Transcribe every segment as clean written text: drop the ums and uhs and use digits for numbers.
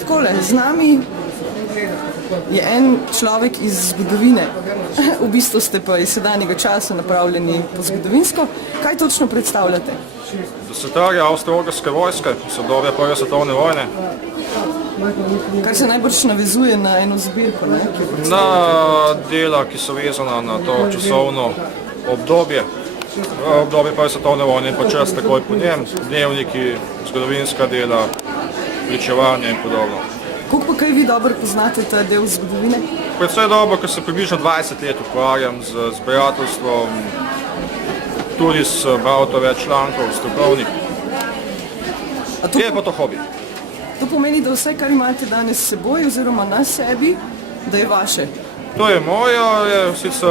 Takole, z nami je en človek iz zgodovine. V bistvu ste pa iz sedanjega časa napravljeni po zgodovinsko. Kaj točno predstavljate? Desetarje Avstro-Ogrske vojske, iz obdobja Prve svetovne vojne. Kar se najbrž navezuje na eno zbirko, ne? Na dela, ki so vezana na to časovno obdobje. Obdobje Prve svetovne vojne in pa čas takoj po njem, dnevniki, zgodovinska dela, pričevanje in podobno. Koliko pa kaj vi dobro poznate ta del zgodovine? Predvsej dobro, ker se približno 20 let ukvarjam z zbirateljstvom, tudi s bral več člankov, strokovnih. Je pa to hobi. To pomeni, da vse, kar imate danes s seboj oziroma na sebi, da je vaše. To je moja, sicer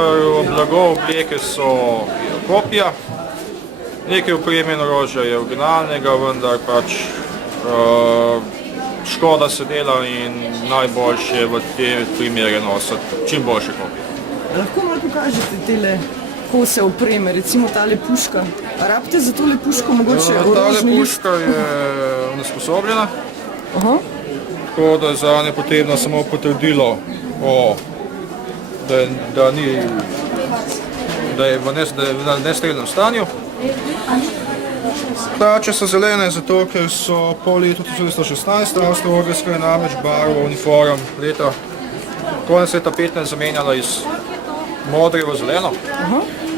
blago, obleke so kopija. Nekaj opremljeno orožja je originalnega, vendar pač škoda se dela in najboljše je v tem primeru nositi čim boljše kopije. Lahko malo pokažete tele kose opreme, recimo tale puška. A rabite za tole puško mogoče orožni list? Tale puška je onesposobljena, tako da je za njo potrebno samo potrdilo, da je v nestrelnem stanju. Tarče so zelene, zato ker so po letu 1916 Avstro-Ogrska je namreč barvo uniform leta konec leta 15 zamenjala iz modre v zeleno.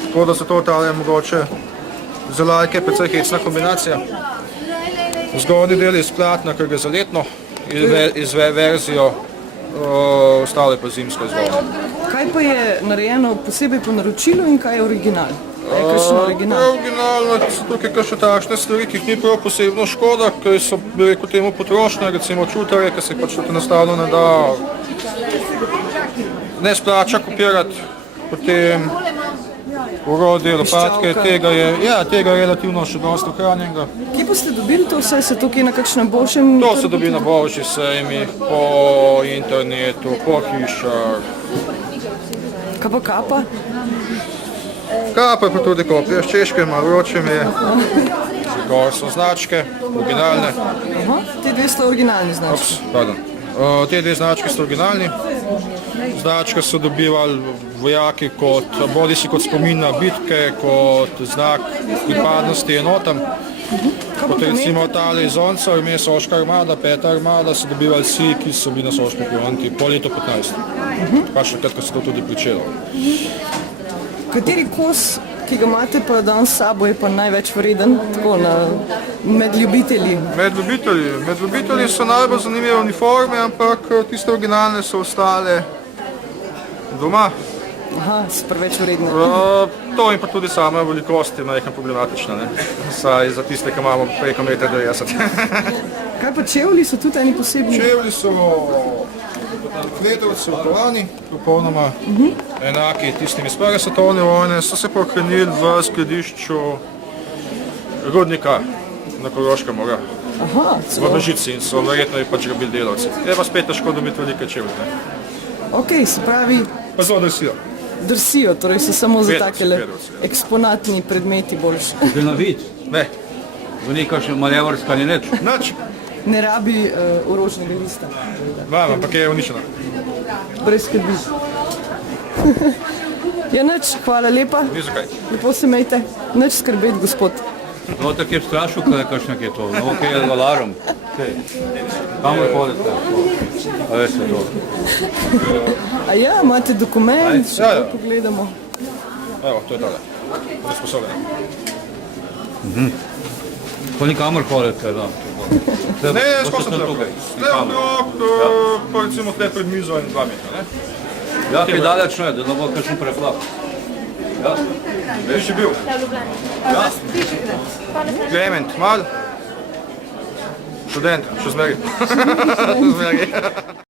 Tako da zato tale mogoče za lajke precej hecna kombinacija. Zgornji del je iz platna, ker ga je zaletno, iz verzijo, ostale pa zimsko izvorno. Kaj pa je narejeno posebej po naročilu in kaj je original? Originalno so tukaj še takšne stvari, ki jih ni prav posebno škoda, ker so, bi rekel, temu potrošnje, recimo čutarje, ki se pač enostavno ne da, ne splača kopirati, potem orodje, lopatke, tega je relativno še dosti ohranjenega. Kje pa ste dobili to vse? Se to kje na kakšnem boljšem? To se dobi na boljših sejmih, po internetu, po hišah. Kaj pa kapa? Kapa pa tudi kopija s Češke, malo vroče mi je. Gor so značke, originalne. Te dve sta originalni znački. Te dve značke so originalni. Značke so dobivali vojaki bodisi kot spomin na bitke, kot znak pripadnosti enotam. Kot recimo tale iz Onca, ime Soška armada, 5. armada, so dobivali vsi, ki so bili na Soški fronti po letu 15. Pač takrat, ko se to tudi pričelo. Kateri kos, ki ga imate pa danes s sabo, je pa največ vreden, tako med ljubitelji? Med ljubitelji so najbolj zanimive uniforme, ampak tiste originalne so ostale doma. So preveč vredne. To in pa tudi sama velikost je majhna problematična, saj za tiste, ki imamo preko 1,90 m. Kaj pa čevlji so tudi eni posebni? Čevlji so kvetovci okovani, popolnoma enaki tistim iz Prve svetovne vojne, so se pohranili v skladišču rudnika na Koroškem morju, v Mežici, in so verjetno pač rabili delavci. Je pa spet težko dobiti velike čevlje. Ok, se pravi... Pa zelo drsijo. Drsijo, torej so samo za takele eksponatni predmeti boljši. Že na vid? Ne. V nekakšen manevrska ni neč? Nič. Ne rabi orožnega lista. Vam, ampak je uničena. Brez skrbi. Ja, nič, hvala lepa. Ni zakaj. Lepo se imejte. Nič skrbeti, gospod. No, tako je strašil, kakšnak je to. No, kaj je alarm. Kamor hodite? A veste to? A ja, imate dokument, še to pogledamo. Evo, to je tale. Nesposobljeno. Pa nikamor hodite, da? Ne, skoro sem tukaj. Tle v blok, pa recimo tle pred mizo in 2 metra, ne? Ja, kaj daleč ne, da bo kakšen preflak. Ja? Veš je bil? Ja. Klement, mal. Študent, še zmeri.